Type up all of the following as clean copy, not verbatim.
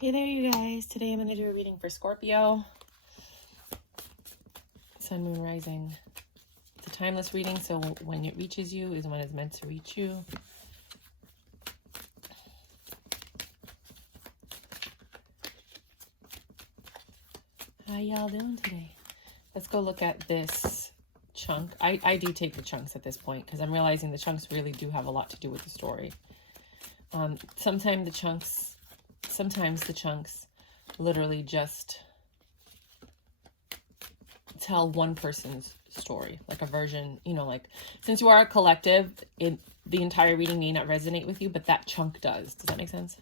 Hey there, you guys. Today I'm going to do a reading for Scorpio. Sun, Moon, Rising. It's a timeless reading, so when it reaches you is when it's meant to reach you. How y'all doing today? Let's go look at this chunk. I do take the chunks at this point because I'm realizing the chunks really do have a lot to do with the story. Sometimes the chunks literally just tell one person's story, like a version, like since you are a collective, the entire reading may not resonate with you, but that chunk does. Does that make sense?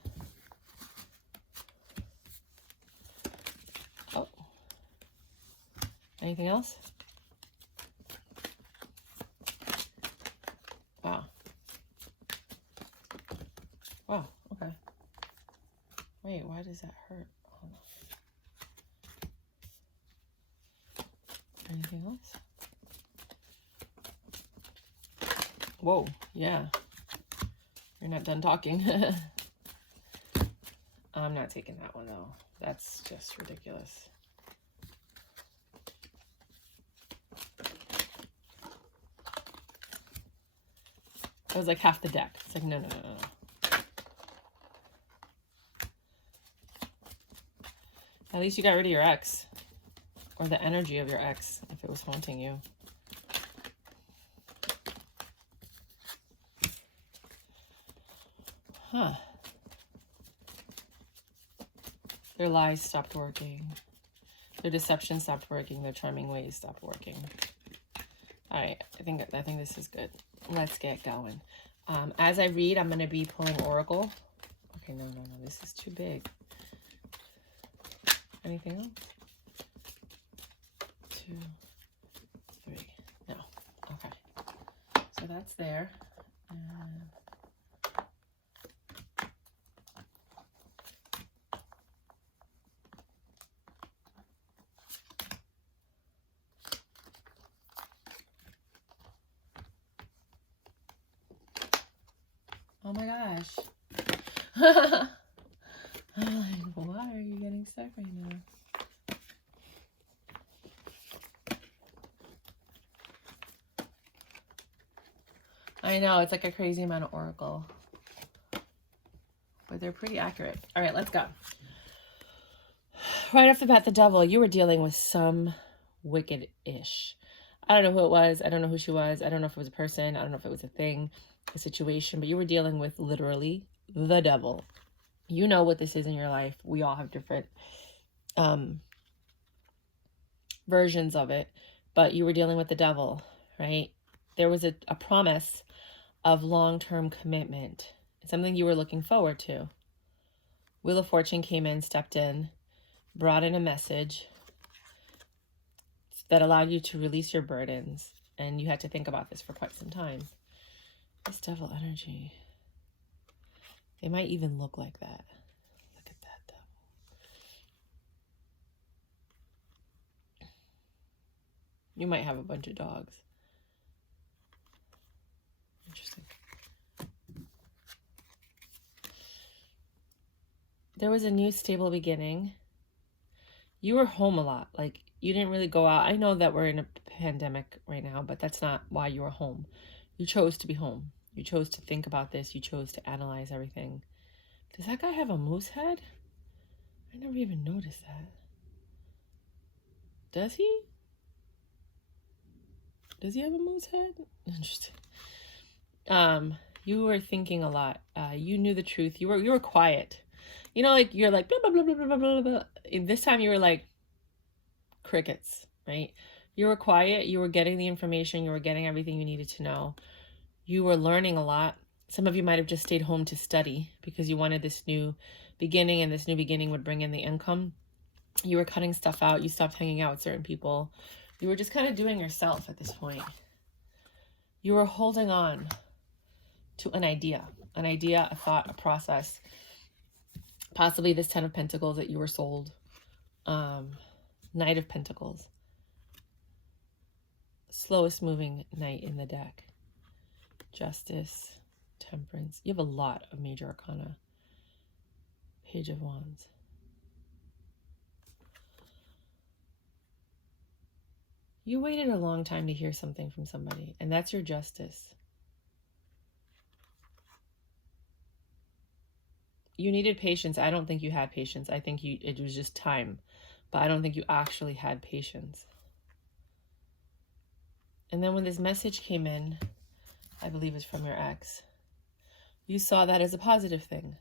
Oh, anything else? Wow. Wow, okay. Wait, why does that hurt? Hold on. Anything else? Whoa, yeah. You're not done talking. I'm not taking that one, though. That's just ridiculous. That was like half the deck. It's like, no. At least you got rid of your ex. Or the energy of your ex, if it was haunting you. Huh. Their lies stopped working. Their deception stopped working. Their charming ways stopped working. All right, I think this is good. Let's get going. As I read, I'm going to be pulling Oracle. Okay, no. This is too big. Anything else? 2, 3. No. Okay. So that's there. Oh my gosh. I'm like, why are you getting stuck right now? I know, it's like a crazy amount of Oracle. But they're pretty accurate. All right, let's go. Right off the bat, the devil, you were dealing with some wicked-ish. I don't know who it was. I don't know who she was. I don't know if it was a person. I don't know if it was a thing, a situation. But you were dealing with literally the devil. You know what this is in your life. We all have different versions of it. But you were dealing with the devil, right? There was a promise of long-term commitment. Something you were looking forward to. Wheel of Fortune came in, stepped in, brought in a message that allowed you to release your burdens. And you had to think about this for quite some time. This devil energy. They might even look like that. Look at that devil. You might have a bunch of dogs. Interesting. There was a new stable beginning. You were home a lot. Like, you didn't really go out. I know that we're in a pandemic right now, but that's not why you were home. You chose to be home. You chose to think about this. You chose to analyze everything. Does that guy have a moose head? I never even noticed that. Does he? Does he have a moose head? Interesting. You were thinking a lot. You knew the truth. You were quiet. You know, like, you're like, blah, blah, blah, blah, blah, blah, blah. This time you were like crickets, right? You were quiet. You were getting the information. You were getting everything you needed to know. You were learning a lot. Some of you might have just stayed home to study because you wanted this new beginning, and this new beginning would bring in the income. You were cutting stuff out. You stopped hanging out with certain people. You were just kind of doing yourself at this point. You were holding on to an idea, a thought, a process. Possibly this 10 of Pentacles that you were sold. Knight of Pentacles. Slowest moving knight in the deck. Justice, Temperance. You have a lot of major arcana. Page of Wands. You waited a long time to hear something from somebody, and that's your justice. You needed patience. I don't think you had patience. I think it was just time, but I don't think you actually had patience. And then when this message came in, I believe it's from your ex, you saw that as a positive thing.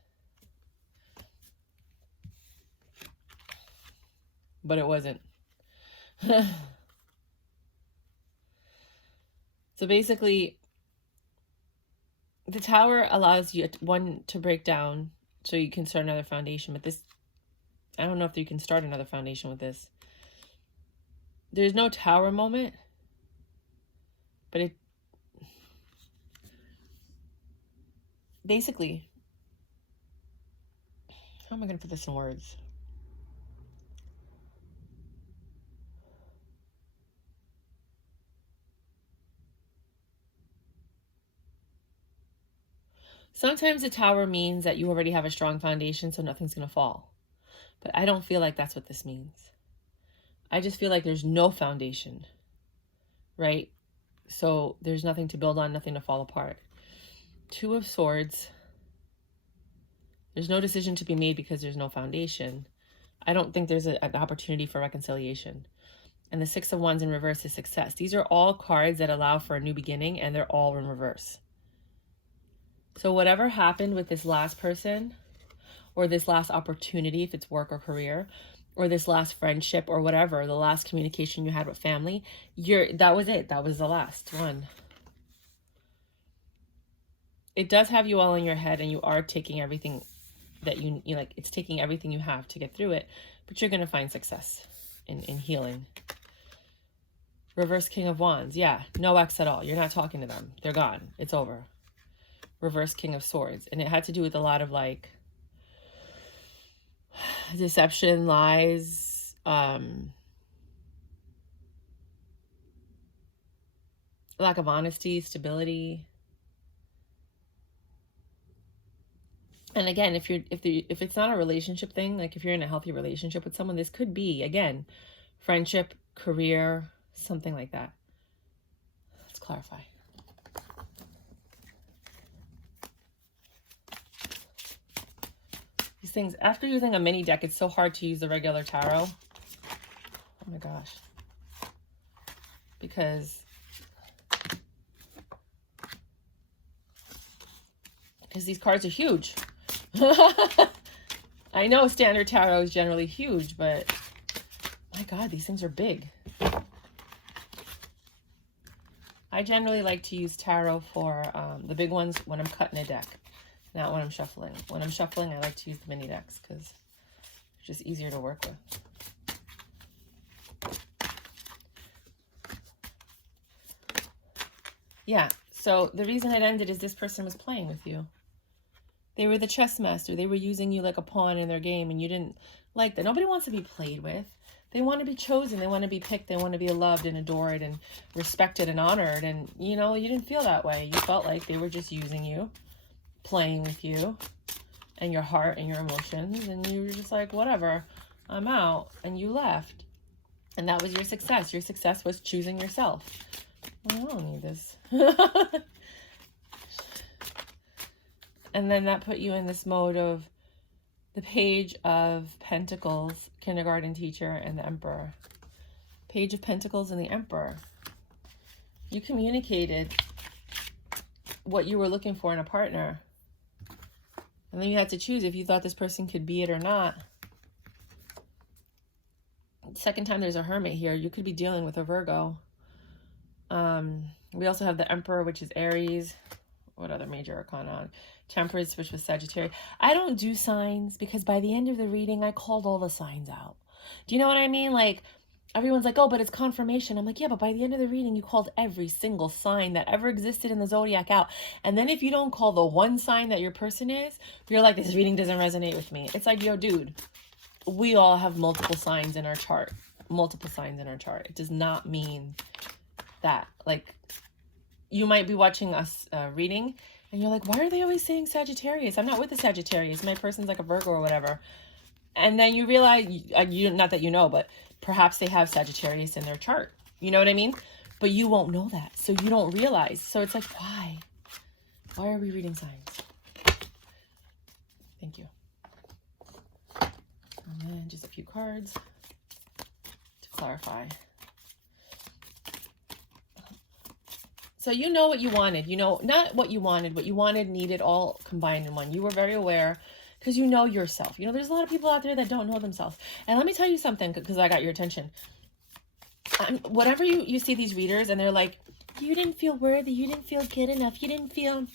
But it wasn't. So basically, the Tower allows you, one, to break down so you can start another foundation. But this, I don't know if you can start another foundation with this. There's no Tower moment, but it basically, how am I going to put this in words? Sometimes a Tower means that you already have a strong foundation, so nothing's going to fall. But I don't feel like that's what this means. I just feel like there's no foundation, right? So there's nothing to build on, nothing to fall apart. Two of Swords. There's no decision to be made because there's no foundation. I don't think there's an opportunity for reconciliation. And the Six of Wands in reverse is success. These are all cards that allow for a new beginning, and they're all in reverse. So whatever happened with this last person, or this last opportunity, if it's work or career, or this last friendship or whatever, the last communication you had with family, that was it. That was the last one. It does have you all in your head, and you are taking everything that you like, it's taking everything you have to get through it, but you're going to find success in healing. Reverse King of Wands. Yeah, no ex at all. You're not talking to them. They're gone. It's over. Reverse King of Swords. And it had to do with a lot of like deception, lies, lack of honesty, stability. And again, if it's not a relationship thing, like if you're in a healthy relationship with someone, this could be, again, friendship, career, something like that. Let's clarify. These things, after using a mini deck, it's so hard to use the regular tarot. Oh my gosh. Because these cards are huge. I know standard tarot is generally huge, but my God, these things are big. I generally like to use tarot for the big ones when I'm cutting a deck, not when I'm shuffling. When I'm shuffling, I like to use the mini decks because it's just easier to work with. Yeah, so the reason it ended is this person was playing with you. They were the chess master. They were using you like a pawn in their game, and you didn't like that. Nobody wants to be played with. They want to be chosen. They want to be picked. They want to be loved and adored and respected and honored. And, you know, you didn't feel that way. You felt like they were just using you, playing with you and your heart and your emotions. And you were just like, whatever, I'm out. And you left. And that was your success. Your success was choosing yourself. Well, I don't need this. And then that put you in this mode of the Page of Pentacles, kindergarten teacher, and the Emperor. Page of Pentacles and the Emperor. You communicated what you were looking for in a partner. And then you had to choose if you thought this person could be it or not. Second time there's a Hermit here. You could be dealing with a Virgo. We also have the Emperor, which is Aries. What other major arcana? Temperance, which was Sagittarius. I don't do signs because by the end of the reading, I called all the signs out. Do you know what I mean? Like, everyone's like, oh, but it's confirmation. I'm like, yeah, but by the end of the reading, you called every single sign that ever existed in the zodiac out. And then if you don't call the one sign that your person is, you're like, this reading doesn't resonate with me. It's like, yo, dude, we all have multiple signs in our chart. Multiple signs in our chart. It does not mean that. Like, you might be watching us reading, and you're like, why are they always saying Sagittarius? I'm not with the Sagittarius. My person's like a Virgo or whatever. And then you realize, not that you know, but perhaps they have Sagittarius in their chart. You know what I mean? But you won't know that. So you don't realize. So it's like, why? Why are we reading signs? Thank you. And then just a few cards to clarify. So you know what you wanted. You know, not what you wanted, needed, all combined in one. You were very aware because you know yourself. You know, there's a lot of people out there that don't know themselves. And let me tell you something, because I got your attention. Whatever you see these readers and they're like, you didn't feel worthy, you didn't feel good enough, you didn't feel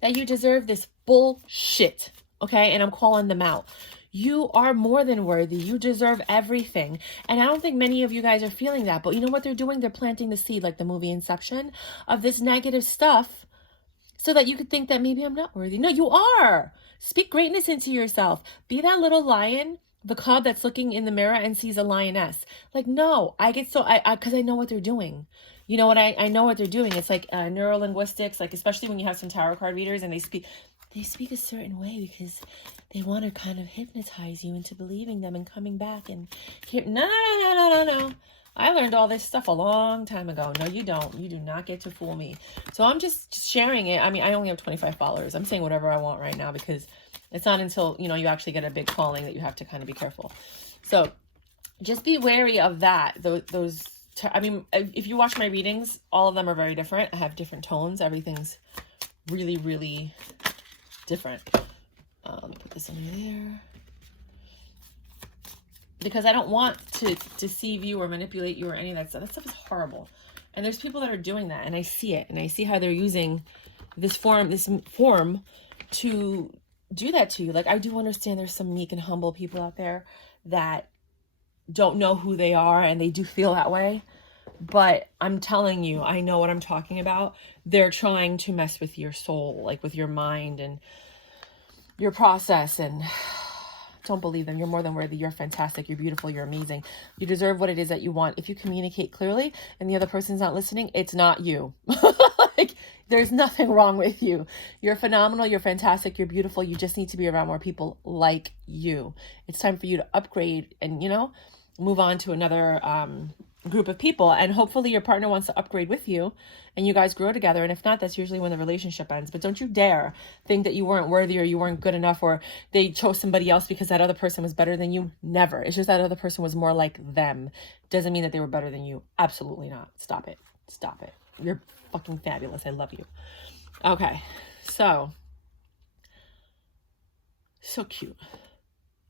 that you deserve this bullshit, okay? And I'm calling them out. You are more than worthy. You deserve everything. And I don't think many of you guys are feeling that. But you know what they're doing? They're planting the seed, like the movie Inception, of this negative stuff so that you could think that maybe I'm not worthy. No, you are. Speak greatness into yourself. Be that little lion, the cub that's looking in the mirror and sees a lioness. Like, no, because I know what they're doing. You know what? I know what they're doing. It's like neurolinguistics, like especially when you have some tarot card readers and they speak a certain way because they want to kind of hypnotize you into believing them and coming back and no. I learned all this stuff a long time ago. No, you don't. You do not get to fool me. So I'm just sharing it. I mean, I only have 25 followers. I'm saying whatever I want right now because it's not until, you know, you actually get a big following that you have to kind of be careful. So just be wary of that. I mean, if you watch my readings, all of them are very different. I have different tones. Everything's really, really different. Let me put this under there. Because I don't want to deceive you or manipulate you or any of that stuff. That stuff is horrible. And there's people that are doing that. And I see it. And I see how they're using this form to do that to you. Like, I do understand there's some meek and humble people out there that don't know who they are and they do feel that way. But I'm telling you, I know what I'm talking about. They're trying to mess with your soul, like with your mind and your process, and don't believe them. You're more than worthy. You're fantastic. You're beautiful. You're amazing. You deserve what it is that you want. If you communicate clearly and the other person's not listening, it's not you. Like, there's nothing wrong with you. You're phenomenal. You're fantastic. You're beautiful. You just need to be around more people like you. It's time for you to upgrade and, you know, move on to another group of people. And hopefully your partner wants to upgrade with you and you guys grow together. And if not, that's usually when the relationship ends. But don't you dare think that you weren't worthy or you weren't good enough or they chose somebody else because that other person was better than you. Never. It's just that other person was more like them. Doesn't mean that they were better than you. Absolutely not. Stop it. Stop it. You're fucking fabulous. I love you. Okay. So cute.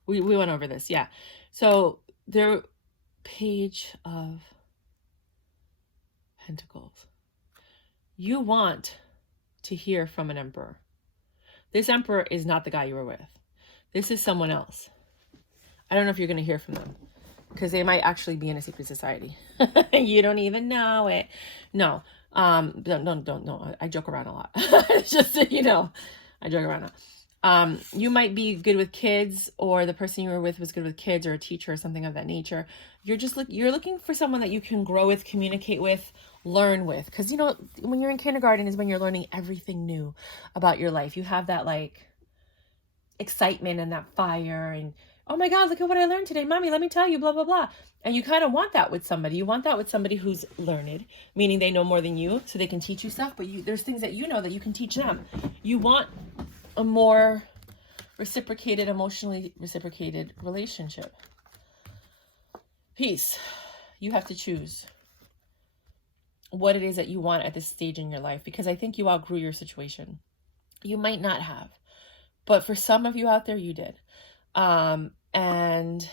We went over this. Yeah. So there, Page of Pentacles. You want to hear from an emperor. This emperor is not the guy you were with. This is someone else. I don't know if you're going to hear from them because they might actually be in a secret society. You don't even know it. No. Don't. I joke around a lot. It's just, you know, I joke around a lot. You might be good with kids, or the person you were with was good with kids, or a teacher or something of that nature. You're looking for someone that you can grow with, communicate with, learn with. Because, you know, when you're in kindergarten is when you're learning everything new about your life. You have that like excitement and that fire and, oh my God, look at what I learned today. Mommy, let me tell you, blah, blah, blah. And you kind of want that with somebody. You want that with somebody who's learned, meaning they know more than you, so they can teach you stuff. But there's things that you know that you can teach them. You want a more emotionally reciprocated relationship. Peace. You have to choose what it is that you want at this stage in your life, because I think you outgrew your situation. You might not have, but for some of you out there, you did. And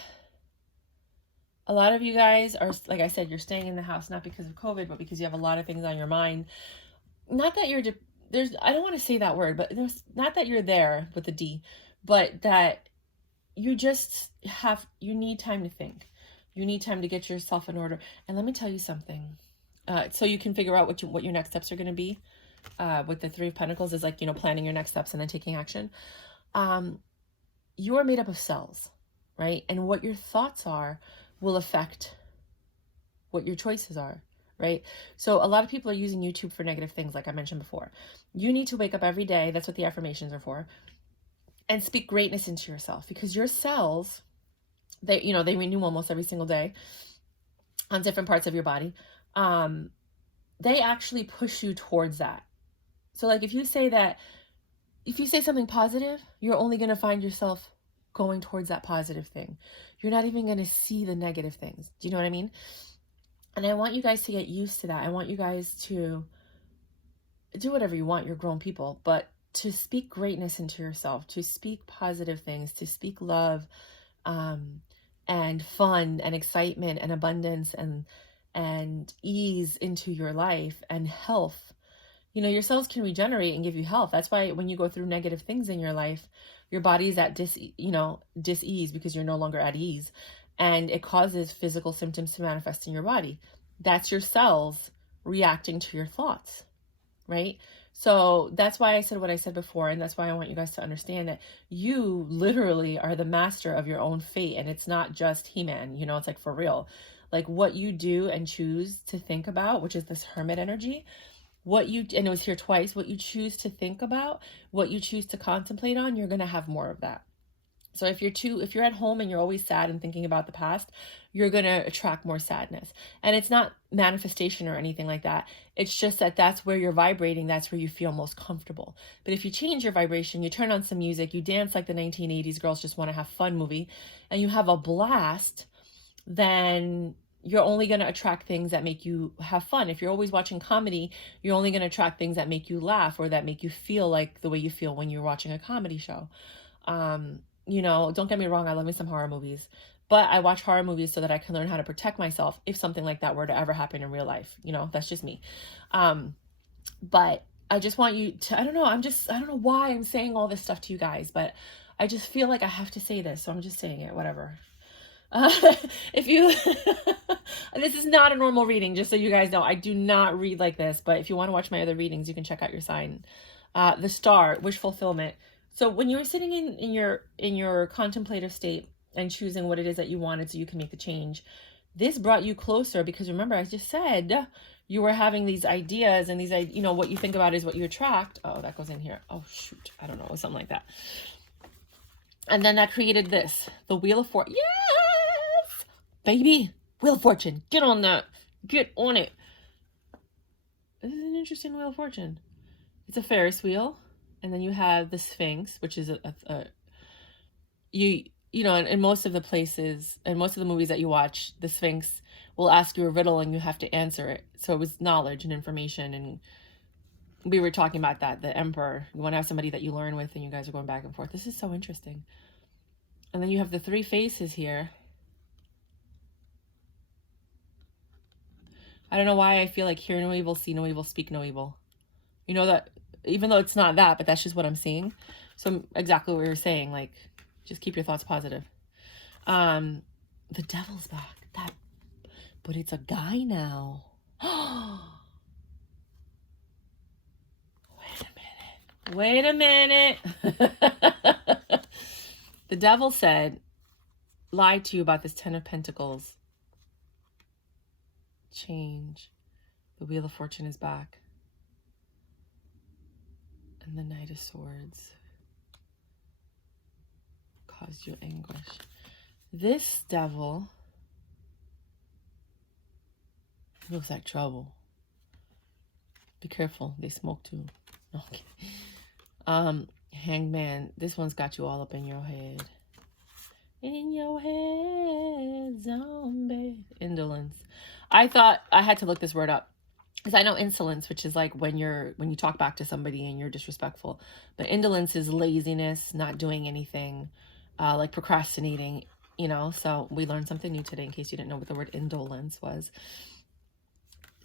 a lot of you guys are, like I said, you're staying in the house, not because of COVID, but because you have a lot of things on your mind. Not that you're I don't want to say that word, but there's not that you're there with the D, but that you just you need time to think. You need time to get yourself in order. And let me tell you something. So you can figure out what your next steps are going to be. With the Three of Pentacles is like, you know, planning your next steps and then taking action. You are made up of cells, right? And what your thoughts are will affect what your choices are, right? So a lot of people are using YouTube for negative things, like I mentioned before. You need to wake up every day. That's what the affirmations are for. And speak greatness into yourself, because your cells, they renew almost every single day. on different parts of your body, they actually push you towards that. So like if you say something positive, you're only going to find yourself going towards that positive thing. You're not even going to see the negative things. Do you know what I mean? And I want you guys to get used to that. I want you guys to do whatever you want. You're grown people, but to speak greatness into yourself, to speak positive things, to speak love, and fun and excitement and abundance and ease into your life, and health. You know, your cells can regenerate and give you health. That's why when you go through negative things in your life, your body's at dis-ease, because you're no longer at ease, and it causes physical symptoms to manifest in your body. That's your cells reacting to your thoughts, right? So that's why I said what I said before, and that's why I want you guys to understand that you literally are the master of your own fate, and it's not just He-Man, you know, it's like for real. Like what you do and choose to think about, which is this hermit energy, and it was here twice, what you choose to think about, what you choose to contemplate on, you're going to have more of that. So if you're at home and you're always sad and thinking about the past, you're going to attract more sadness. And it's not manifestation or anything like that. It's just that that's where you're vibrating. That's where you feel most comfortable. But if you change your vibration, you turn on some music, you dance like the 1980s Girls Just Want to Have Fun movie, and you have a blast, then you're only going to attract things that make you have fun. If you're always watching comedy, you're only going to attract things that make you laugh, or that make you feel like the way you feel when you're watching a comedy show. You know, don't get me wrong, I love me some horror movies, but I watch horror movies so that I can learn how to protect myself if something like that were to ever happen in real life. You know, that's just me. But I just want you to, I don't know why I'm saying all this stuff to you guys, but I just feel like I have to say this. So I'm just saying it, whatever. If you, this is not a normal reading, just so you guys know, I do not read like this, but if you want to watch my other readings, you can check out your sign. The star, wish fulfillment. So when you were sitting in your contemplative state and choosing what it is that you wanted so you can make the change, this brought you closer, because remember, I just said you were having these ideas, and these, you know, what you think about is what you attract. Oh, that goes in here. Oh, shoot. I don't know. Something like that. And then that created this, the Wheel of Fortune. Yes, baby. Wheel of Fortune. Get on that. Get on it. This is an interesting Wheel of Fortune. It's a Ferris wheel. And then you have the Sphinx, which is you know, in most of the places, in most of the movies that you watch, the Sphinx will ask you a riddle and you have to answer it. So it was knowledge and information, and we were talking about that. The Emperor, you want to have somebody that you learn with, and you guys are going back and forth. This is so interesting. And then you have the three faces here. I don't know why I feel like hear no evil, see no evil, speak no evil. You know that, even though it's not that, but that's just what I'm seeing. So exactly what you're saying, like, just keep your thoughts positive. The devil's back. But it's a guy now. Wait a minute. The devil lied to you about this 10 of Pentacles. Change. The Wheel of Fortune is back. And the Knight of Swords caused you anguish. This devil looks like trouble. Be careful, they smoke too. Okay. Hangman, this one's got you all up in your head. In your head, zombie. Indolence. I thought I had to look this word up, because I know insolence, which is like when you talk back to somebody and you're disrespectful. But indolence is laziness, not doing anything, like procrastinating, you know. So we learned something new today, in case you didn't know what the word indolence was.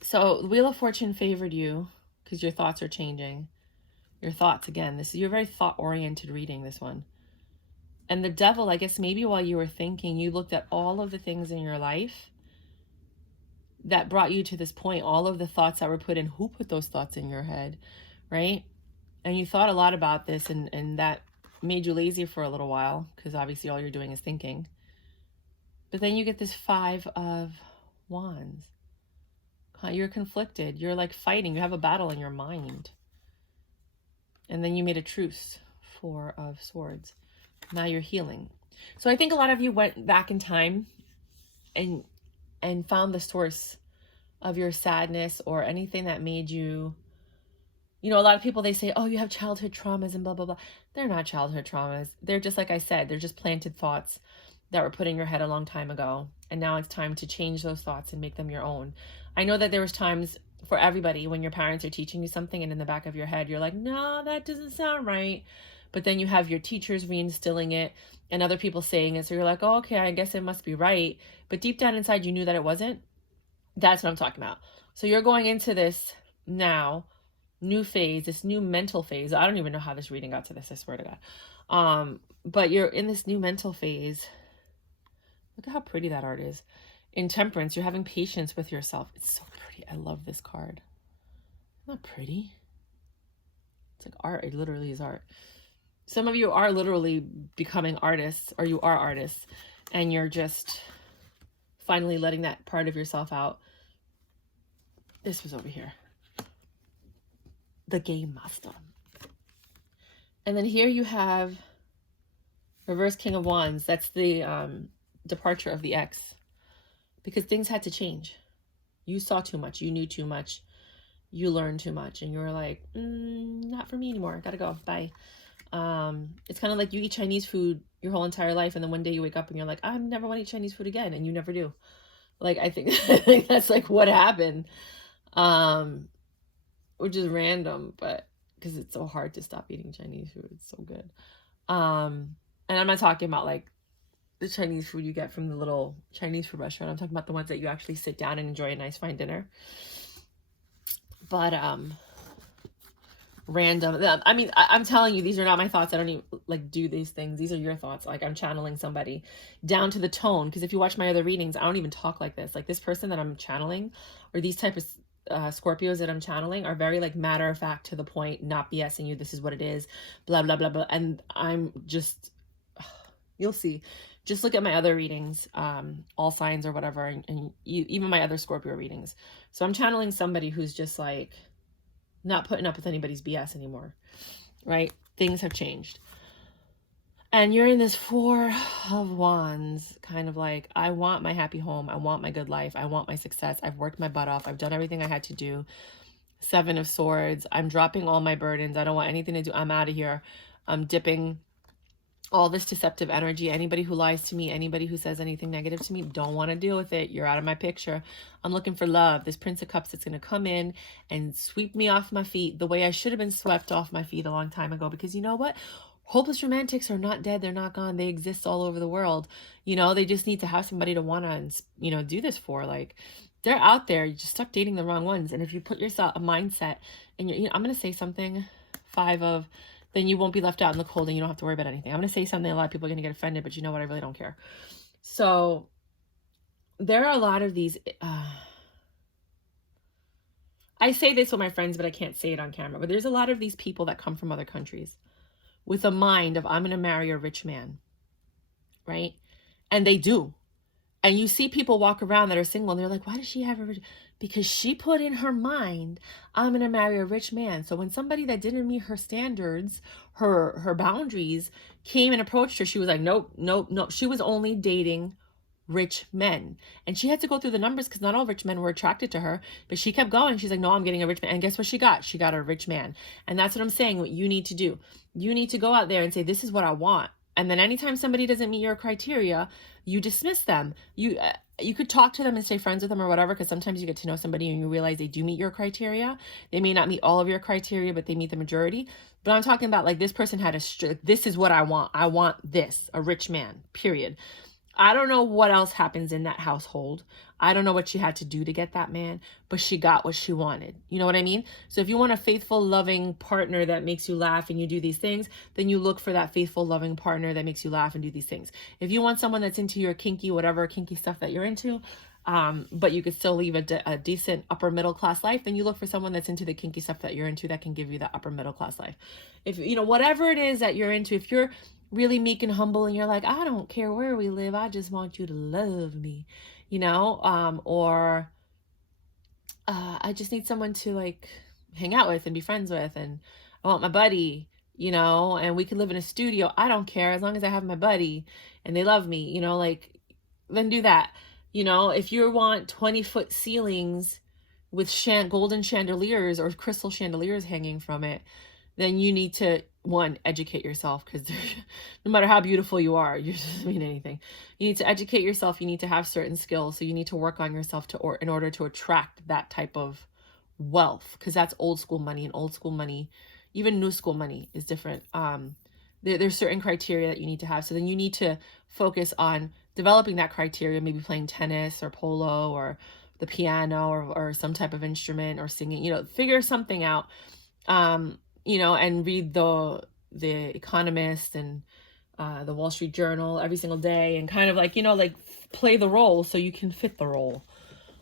So the Wheel of Fortune favored you because your thoughts are changing. Your thoughts, again, you're very thought-oriented reading, this one. And the devil, I guess maybe while you were thinking, you looked at all of the things in your life that brought you to this point, all of the thoughts that were put in. Who put those thoughts in your head, right? And you thought a lot about this, and that made you lazy for a little while, because obviously all you're doing is thinking. But then you get this 5 of Wands. You're conflicted. You're like fighting. You have a battle in your mind. And then you made a truce, 4 of Swords. Now you're healing. So I think a lot of you went back in time and and found the source of your sadness or anything that made you, you know, a lot of people, they say, oh, you have childhood traumas and blah, blah, blah. They're not childhood traumas. They're just, like I said, they're just planted thoughts that were put in your head a long time ago. And now it's time to change those thoughts and make them your own. I know that there was times for everybody when your parents are teaching you something and in the back of your head, you're like, no, that doesn't sound right. But then you have your teachers reinstilling it and other people saying it. So you're like, oh, okay, I guess it must be right. But deep down inside, you knew that it wasn't. That's what I'm talking about. So you're going into this now, new phase, this new mental phase. I don't even know how this reading got to this, I swear to God. But you're in this new mental phase. Look at how pretty that art is. In temperance, you're having patience with yourself. It's so pretty. I love this card. Isn't that pretty? It's like art. It literally is art. Some of you are literally becoming artists, or you are artists, and you're just finally letting that part of yourself out. This was over here. The Game Master. And then here you have Reverse King of Wands. That's the departure of the ex. Because things had to change. You saw too much. You knew too much. You learned too much. And you were like, not for me anymore. Gotta go. Bye. It's kind of like you eat Chinese food your whole entire life. And then one day you wake up and you're like, I never want to eat Chinese food again. And you never do. Like, I think that's like what happened. Which is random, but because it's so hard to stop eating Chinese food. It's so good. And I'm not talking about like the Chinese food you get from the little Chinese food restaurant. I'm talking about the ones that you actually sit down and enjoy a nice fine dinner. But random. I mean, I'm telling you, these are not my thoughts. I don't even like do these things. These are your thoughts. Like I'm channeling somebody down to the tone. Because if you watch my other readings, I don't even talk like this. Like this person that I'm channeling, or these type of Scorpios that I'm channeling, are very like matter of fact, to the point, not BSing you. This is what it is. Blah blah blah blah. And I'm just, you'll see. Just look at my other readings, all signs or whatever, and even my other Scorpio readings. So I'm channeling somebody who's just like not putting up with anybody's BS anymore, right? Things have changed. And you're in this Four of Wands, kind of like, I want my happy home. I want my good life. I want my success. I've worked my butt off. I've done everything I had to do. Seven of Swords. I'm dropping all my burdens. I don't want anything to do. I'm out of here. I'm dipping all this deceptive energy. Anybody who lies to me, anybody who says anything negative to me, don't want to deal with it. You're out of my picture. I'm looking for love. This Prince of Cups that's going to come in and sweep me off my feet the way I should have been swept off my feet a long time ago. Because you know what? Hopeless romantics are not dead. They're not gone. They exist all over the world. You know, they just need to have somebody to want to, you know, do this for. Like, they're out there. You just stop dating the wrong ones. And if you put yourself a mindset, and you're, you know, I'm going to say something, then you won't be left out in the cold and you don't have to worry about anything. I'm going to say something, a lot of people are going to get offended, but you know what? I really don't care. So there are a lot of these, I say this with my friends, but I can't say it on camera, but there's a lot of these people that come from other countries with a mind of, I'm going to marry a rich man, right? And they do. And you see people walk around that are single and they're like, why does she have a rich? Because she put in her mind, I'm going to marry a rich man. So when somebody that didn't meet her standards, her boundaries, came and approached her, she was like, nope, nope, nope. She was only dating rich men. And she had to go through the numbers because not all rich men were attracted to her. But she kept going. She's like, no, I'm getting a rich man. And guess what she got? She got a rich man. And that's what I'm saying, what you need to do. You need to go out there and say, this is what I want. And then anytime somebody doesn't meet your criteria, you dismiss them. You could talk to them and stay friends with them or whatever, because sometimes you get to know somebody and you realize they do meet your criteria. They may not meet all of your criteria, but they meet the majority. But I'm talking about like this person had this is what I want. I want this, a rich man, period. I don't know what else happens in that household. I don't know what she had to do to get that man, but she got what she wanted. You know what I mean? So if you want a faithful, loving partner that makes you laugh and you do these things, then you look for that faithful, loving partner that makes you laugh and do these things. If you want someone that's into your kinky, whatever kinky stuff that you're into, but you could still leave a decent upper middle class life, then you look for someone that's into the kinky stuff that you're into that can give you that upper middle class life. If, you know, whatever it is that you're into, if you're really meek and humble and you're like, I don't care where we live, I just want you to love me, you know, I just need someone to like hang out with and be friends with, and I want my buddy, you know, and we can live in a studio. I don't care as long as I have my buddy and they love me, you know, like, then do that. You know, if you want 20-foot ceilings with golden chandeliers or crystal chandeliers hanging from it, then you need to, one, educate yourself, because no matter how beautiful you are, you doesn't mean anything. You need to educate yourself. You need to have certain skills. So you need to work on yourself in order to attract that type of wealth, because that's old school money, and old school money, even new school money, is different. There's certain criteria that you need to have. So then you need to focus on developing that criteria, maybe playing tennis or polo or the piano or some type of instrument or singing, you know, figure something out, you know, and read the Economist and the Wall Street Journal every single day, and kind of like, you know, like play the role so you can fit the role.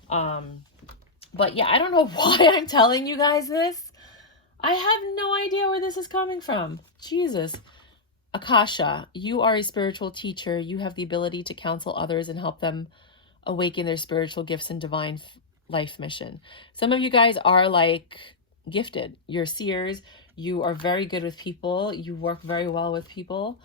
But yeah, I don't know why I'm telling you guys this. I have no idea where this is coming from. Jesus. Akasha, you are a spiritual teacher. You have the ability to counsel others and help them awaken their spiritual gifts and divine life mission. Some of you guys are like gifted. You're seers. You are very good with people. You work very well with people.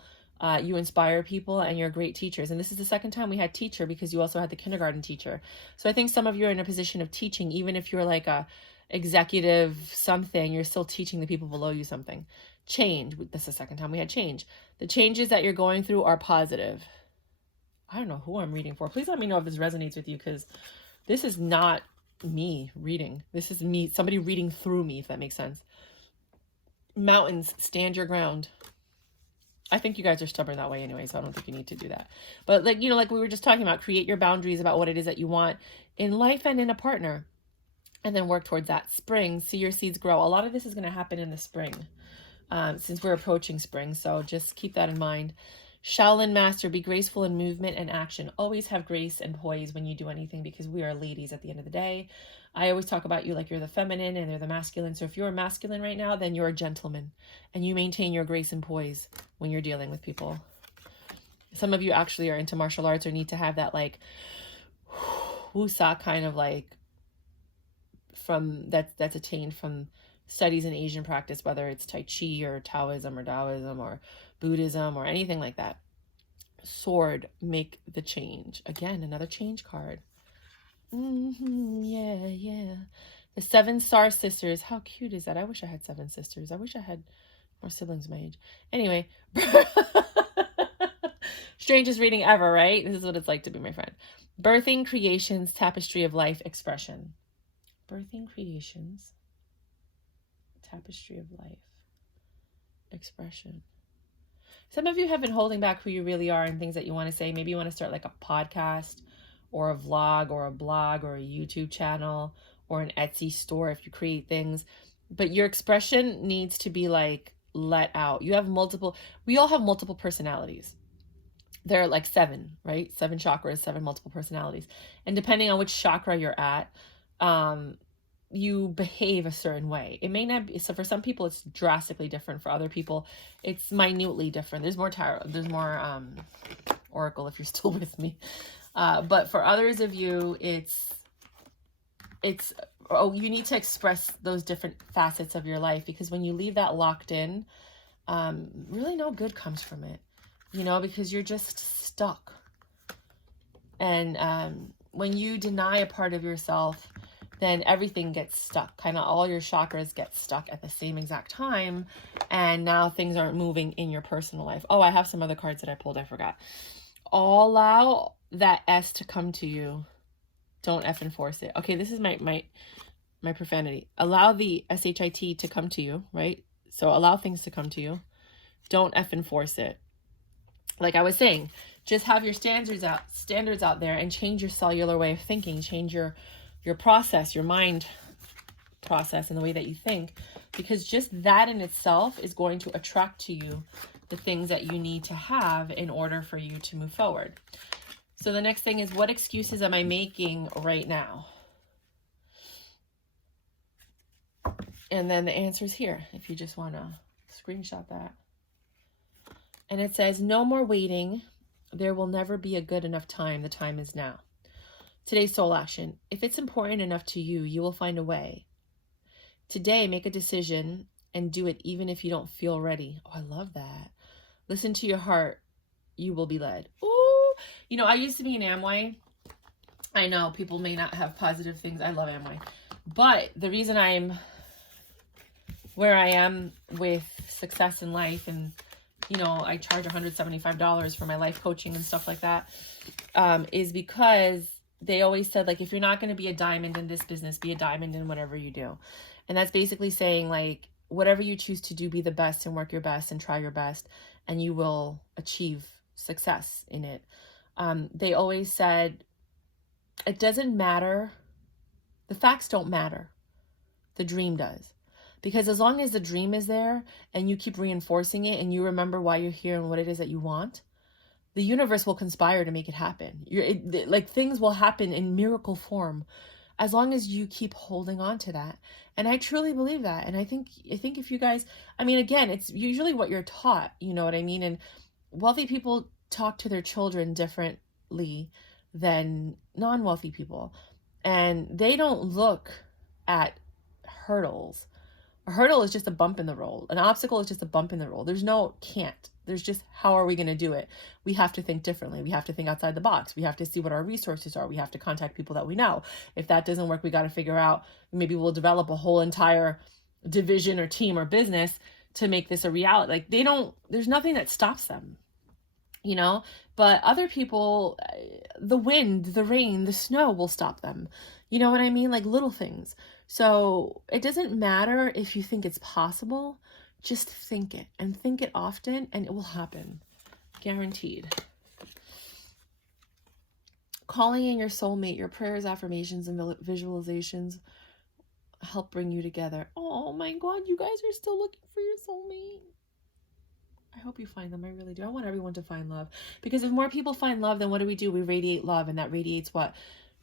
You inspire people, and you're great teachers. And this is the second time we had teacher, because you also had the kindergarten teacher. So I think some of you are in a position of teaching, even if you're like a executive something, you're still teaching the people below you something. Change. This is the second time we had change. The changes that you're going through are positive. I don't know who I'm reading for. Please let me know if this resonates with you, because this is not me reading. This is me, somebody reading through me, if that makes sense. Mountains, stand your ground. I think you guys are stubborn that way anyway, so I don't think you need to do that. But like, you know, like we were just talking about, create your boundaries about what it is that you want in life and in a partner, and then work towards that. Spring, see your seeds grow. A lot of this is going to happen in the spring, since we're approaching spring. So just keep that in mind. Shaolin Master, be graceful in movement and action. Always have grace and poise when you do anything, because we are ladies at the end of the day. I always talk about you like you're the feminine and they're the masculine. So if you're a masculine right now, then you're a gentleman, and you maintain your grace and poise when you're dealing with people. Some of you actually are into martial arts or need to have that like wusa kind of like that's attained from studies in Asian practice, whether it's Tai Chi or Taoism or Taoism or Buddhism or anything like that. Sword, make the change. Again, another change card. Yeah. The 7 Star Sisters. How cute is that? I wish I had 7 sisters. I wish I had more siblings my age. Anyway. Strangest reading ever, right? This is what it's like to be my friend. Birthing Creations, Tapestry of Life, Expression. Birthing Creations, Tapestry of Life, Expression. Some of you have been holding back who you really are and things that you want to say. Maybe you want to start like a podcast or a vlog or a blog or a YouTube channel or an Etsy store if you create things. But your expression needs to be like let out. We all have multiple personalities. There are like 7, right? 7 chakras, 7 multiple personalities. And depending on which chakra you're at, you behave a certain way. It may not be, so for some people it's drastically different. For other people it's minutely different. There's more tarot, there's more oracle if you're still with me. But for others of you, you need to express those different facets of your life, because when you leave that locked in, really no good comes from it, you know, because you're just stuck. And when you deny a part of yourself, then everything gets stuck. Kind of all your chakras get stuck at the same exact time. And now things aren't moving in your personal life. Oh, I have some other cards that I pulled. I forgot. Allow that S to come to you. Don't effing force it. Okay, this is my profanity. Allow the SHIT to come to you, right? So allow things to come to you. Don't effing force it. Like I was saying, just have your standards out there, and change your cellular way of thinking. Change your process, your mind process, and the way that you think, because just that in itself is going to attract to you the things that you need to have in order for you to move forward. So the next thing is, what excuses am I making right now? And then the answer's here, if you just want to screenshot that. And it says, no more waiting. There will never be a good enough time. The time is now. Today's soul action. If it's important enough to you, you will find a way. Today, make a decision and do it even if you don't feel ready. Oh, I love that. Listen to your heart. You will be led. Ooh. You know, I used to be in Amway, I know people may not have positive things. I love Amway. But the reason I'm where I am with success in life, and, you know, I charge $175 for my life coaching and stuff like that, is because they always said, like, if you're not going to be a diamond in this business, be a diamond in whatever you do. And that's basically saying, like, whatever you choose to do, be the best and work your best and try your best, and you will achieve success in it. They always said, it doesn't matter. The facts don't matter. The dream does. Because as long as the dream is there and you keep reinforcing it and you remember why you're here and what it is that you want, the universe will conspire to make it happen. Like, things will happen in miracle form as long as you keep holding on to that. And I truly believe that. And I think if you guys, I mean, again, it's usually what you're taught, you know what I mean? And wealthy people talk to their children differently than non-wealthy people. And they don't look at hurdles. A hurdle is just a bump in the road. An obstacle is just a bump in the road. There's no can't. There's just, how are we going to do it? We have to think differently. We have to think outside the box. We have to see what our resources are. We have to contact people that we know. If that doesn't work, we got to figure out, maybe we'll develop a whole entire division or team or business to make this a reality. Like, there's nothing that stops them, you know? But other people, the wind, the rain, the snow will stop them. You know what I mean? Like, little things. So it doesn't matter if you think it's possible, just think it, and think it often, and it will happen. Guaranteed. Calling in your soulmate, your prayers, affirmations, and visualizations help bring you together. Oh my God, you guys are still looking for your soulmate. I hope you find them. I really do. I want everyone to find love. Because if more people find love, then what do? We radiate love, and that radiates what?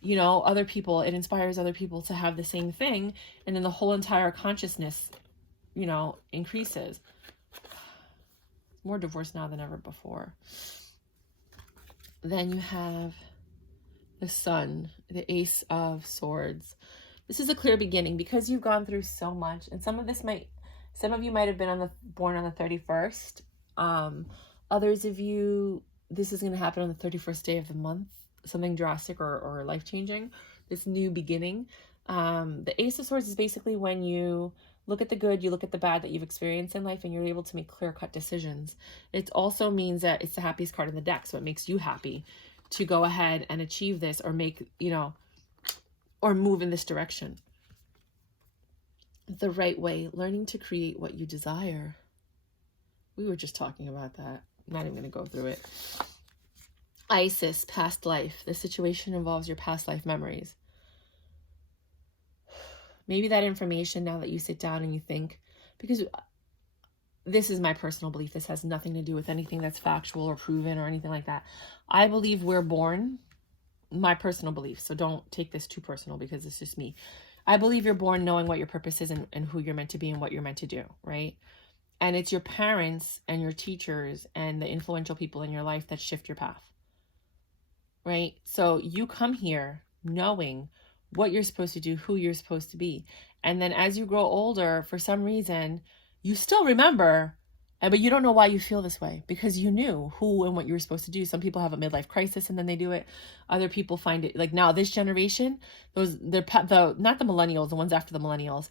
You know, other people, it inspires other people to have the same thing. And then the whole entire consciousness, you know, increases. More divorce now than ever before. Then you have the Sun, the Ace of Swords. This is a clear beginning because you've gone through so much. And some of you might have been born on the 31st. Others of you, this is going to happen on the 31st day of the month. Something drastic or life-changing, this new beginning. The Ace of Swords is basically when you look at the good, you look at the bad that you've experienced in life, and you're able to make clear-cut decisions. It also means that it's the happiest card in the deck, so it makes you happy to go ahead and achieve this, or make, you know, or move in this direction the right way. Learning to create what you desire. We were just talking about that. I'm not even going to go through it. Isis, past life. The situation involves your past life memories. Maybe that information, now that you sit down and you think, because this is my personal belief, this has nothing to do with anything that's factual or proven or anything like that. I believe we're born, my personal belief, so don't take this too personal because it's just me. I believe you're born knowing what your purpose is and who you're meant to be and what you're meant to do, right? And it's your parents and your teachers and the influential people in your life that shift your path. Right? So you come here knowing what you're supposed to do, who you're supposed to be. And then as you grow older, for some reason, you still remember, but you don't know why you feel this way, because you knew who and what you were supposed to do. Some people have a midlife crisis and then they do it. Other people find it, like now this generation, not the millennials, the ones after the millennials,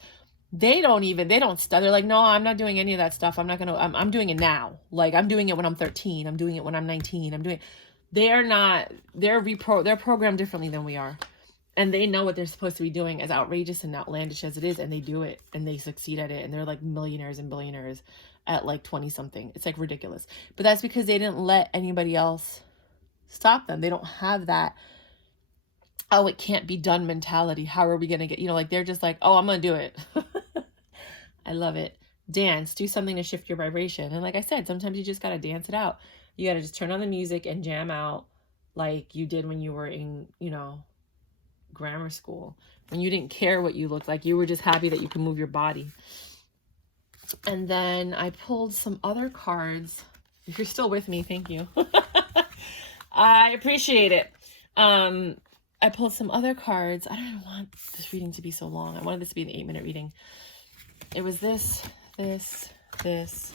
they're like, no, I'm not doing any of that stuff. I'm doing it now. Like, I'm doing it when I'm 13. I'm doing it when I'm 19. They're programmed differently than we are. And they know what they're supposed to be doing, as outrageous and outlandish as it is, and they do it and they succeed at it, and they're like millionaires and billionaires at like 20 something. It's like ridiculous. But that's because they didn't let anybody else stop them. They don't have that, oh, it can't be done mentality. How are we going to get, like, they're just like, oh, I'm going to do it. I love it. Dance, do something to shift your vibration. And like I said, sometimes you just got to dance it out. You got to just turn on the music and jam out like you did when you were in, grammar school, when you didn't care what you looked like. You were just happy that you could move your body. And then I pulled some other cards. If you're still with me, thank you. I appreciate it. I pulled some other cards. I don't even want this reading to be so long. I wanted this to be an 8-minute reading. It was this, and this.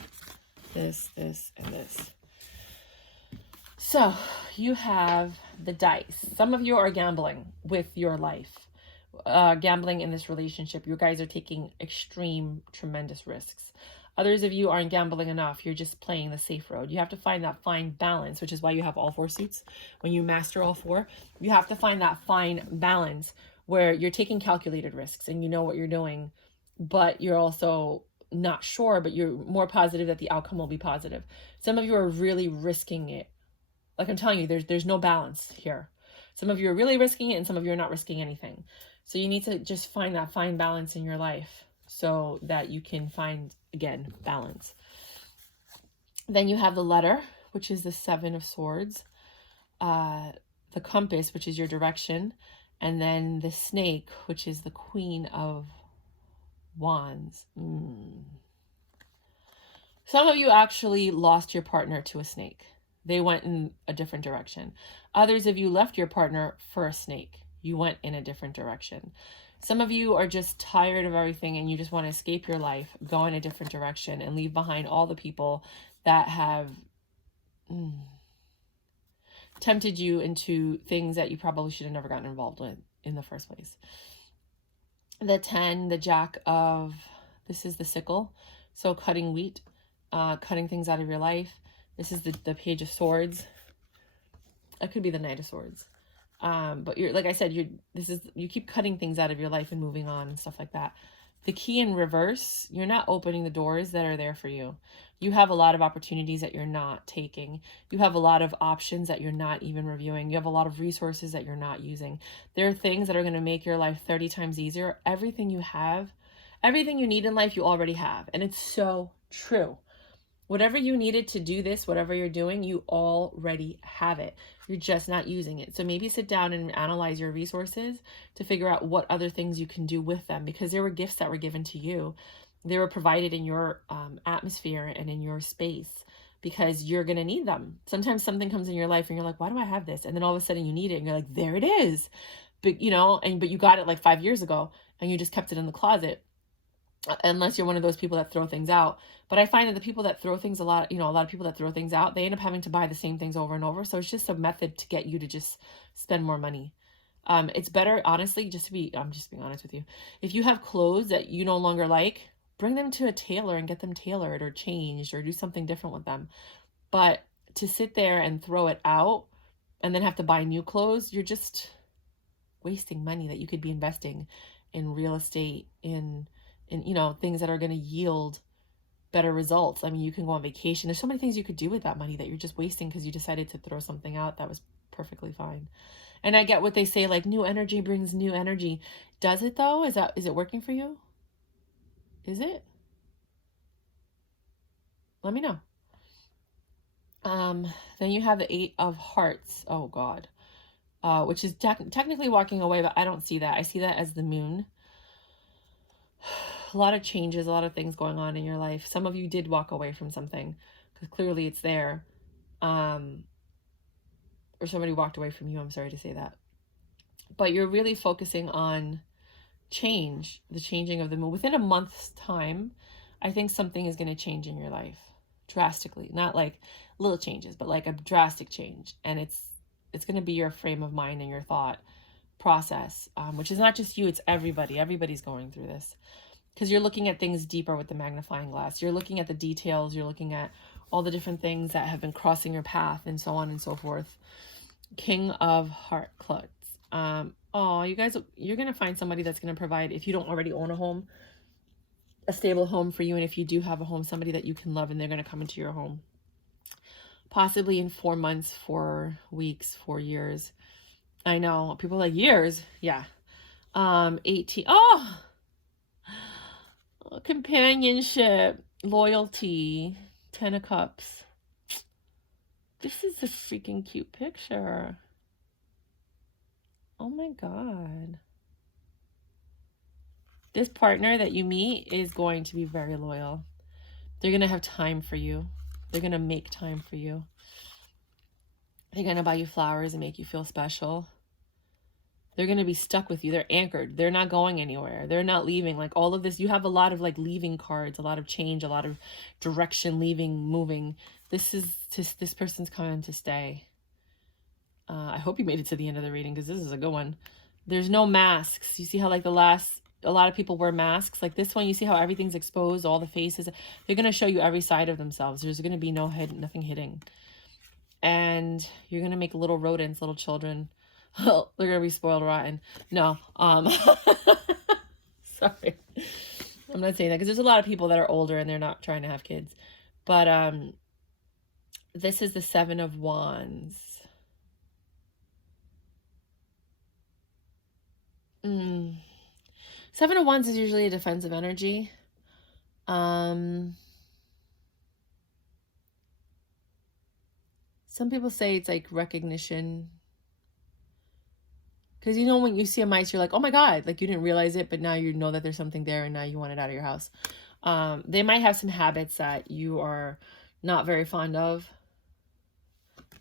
So you have the dice. Some of you are gambling with your life, gambling in this relationship. You guys are taking extreme, tremendous risks. Others of you aren't gambling enough. You're just playing the safe road. You have to find that fine balance, which is why you have all 4 suits. When you master all 4, you have to find that fine balance where you're taking calculated risks and you know what you're doing, but you're also not sure, but you're more positive that the outcome will be positive. Some of you are really risking it. Like I'm telling you, there's no balance here. Some of you are really risking it and some of you are not risking anything. So you need to just find that fine balance in your life so that you can find, again, balance. Then you have the letter, which is the 7 of Swords, the compass, which is your direction, and then the snake, which is the Queen of Wands. Some of you actually lost your partner to a snake. They went in a different direction. Others of you left your partner for a snake. You went in a different direction. Some of you are just tired of everything and you just want to escape your life, go in a different direction, and leave behind all the people that have tempted you into things that you probably should have never gotten involved with in the first place. The 10, the Jack of, this is the sickle. So cutting wheat, cutting things out of your life. This is the Page of Swords. It could be the Knight of Swords. But you're, like I said, you keep cutting things out of your life and moving on and stuff like that. The key in reverse, you're not opening the doors that are there for you. You have a lot of opportunities that you're not taking. You have a lot of options that you're not even reviewing. You have a lot of resources that you're not using. There are things that are going to make your life 30 times easier. Everything you have, everything you need in life, you already have. And it's so true. Whatever you needed to do this, whatever you're doing, you already have it. You're just not using it. So maybe sit down and analyze your resources to figure out what other things you can do with them, because there were gifts that were given to you. They were provided in your atmosphere and in your space because you're going to need them. Sometimes something comes in your life and you're like, why do I have this? And then all of a sudden you need it and you're like, there it is. But but you got it like 5 years ago and you just kept it in the closet. Unless you're one of those people that throw things out. But I find that the people that throw things a lot of people that throw things out, they end up having to buy the same things over and over. So it's just a method to get you to just spend more money. It's better, honestly, I'm just being honest with you. If you have clothes that you no longer like, bring them to a tailor and get them tailored or changed or do something different with them. But to sit there and throw it out and then have to buy new clothes, you're just wasting money that you could be investing in real estate, in things that are going to yield better results. I mean, you can go on vacation. There's so many things you could do with that money that you're just wasting because you decided to throw something out that was perfectly fine. And I get what they say, like, new energy brings new energy. Does it though? Is it working for you? Is it? Let me know. Then you have the 8 of Hearts. Oh God. Which is technically walking away, but I don't see that. I see that as the moon. A lot of changes, a lot of things going on in your life. Some of you did walk away from something because clearly it's there. Or somebody walked away from you. I'm sorry to say that. But you're really focusing on change, the changing of the moon. Within a month's time, I think something is going to change in your life drastically. Not like little changes, but like a drastic change. And it's going to be your frame of mind and your thought process, which is not just you, it's everybody. Everybody's going through this. Because you're looking at things deeper with the magnifying glass. You're looking at the details. You're looking at all the different things that have been crossing your path and so on and so forth. King of Heart Clubs. You guys, you're going to find somebody that's going to provide, if you don't already own a home, a stable home for you. And if you do have a home, somebody that you can love and they're going to come into your home. Possibly in 4 months, 4 weeks, 4 years. I know. People are like, years? Yeah. 18. Companionship, loyalty, 10 of Cups. This is a freaking cute picture. Oh my God. This partner that you meet is going to be very loyal. They're going to have time for you. They're going to make time for you. They're going to buy you flowers and make you feel special. They're going to be stuck with you. They're anchored. They're not going anywhere. They're not leaving. Like all of this, you have a lot of like leaving cards, a lot of change, a lot of direction, leaving, moving. This person's coming to stay. I hope you made it to the end of the reading because this is a good one. There's no masks. You see how like a lot of people wear masks. Like this one, you see how everything's exposed, all the faces. They're going to show you every side of themselves. There's going to be nothing hidden. And you're going to make little rodents, little children. They're going to be spoiled rotten. No. Sorry. I'm not saying that because there's a lot of people that are older and they're not trying to have kids. But this is the Seven of Wands. Seven of Wands is usually a defensive energy. Some people say it's like recognition. Because you know when you see a mice, you're like, oh my God, like you didn't realize it, but now you know that there's something there and now you want it out of your house. They might have some habits that you are not very fond of,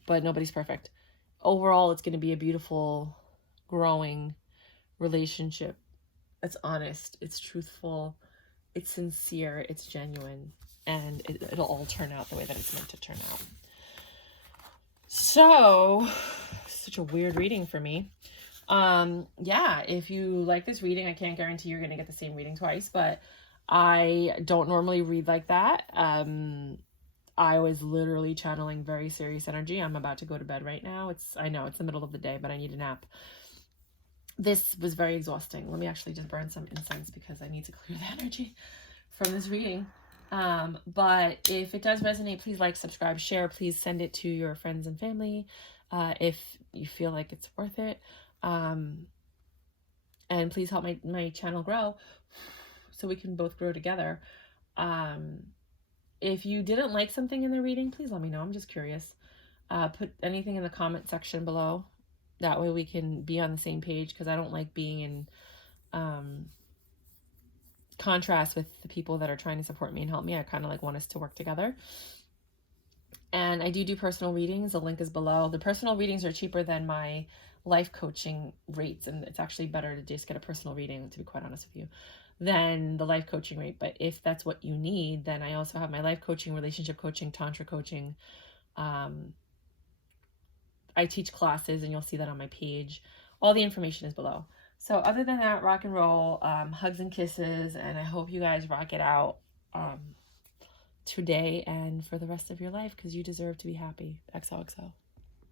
but nobody's perfect. Overall, it's going to be a beautiful, growing relationship. It's honest, it's truthful, it's sincere, it's genuine, and it'll all turn out the way that it's meant to turn out. So, such a weird reading for me. Yeah, if you like this reading, I can't guarantee you're going to get the same reading twice, but I don't normally read like that. I was literally channeling very serious energy. I'm about to go to bed right now. I know it's the middle of the day, but I need a nap. This was very exhausting. Let me actually just burn some incense because I need to clear the energy from this reading. But if it does resonate, please like, subscribe, share. Please send it to your friends and family if you feel like it's worth it. And please help my channel grow so we can both grow together. If you didn't like something in the reading, please let me know. I'm just curious. Put anything in the comment section below. That way we can be on the same page, because I don't like being in contrast with the people that are trying to support me and help me. I kind of like want us to work together. And I do personal readings. The link is below. The personal readings are cheaper than my life coaching rates, and it's actually better to just get a personal reading, to be quite honest with you, than the life coaching rate. But if that's what you need, then I also have my life coaching, relationship coaching, tantra coaching. I teach classes, and you'll see that on my page. All the information is below. So other than that, rock and roll, hugs and kisses, and I hope you guys rock it out today and for the rest of your life, because you deserve to be happy. XOXO.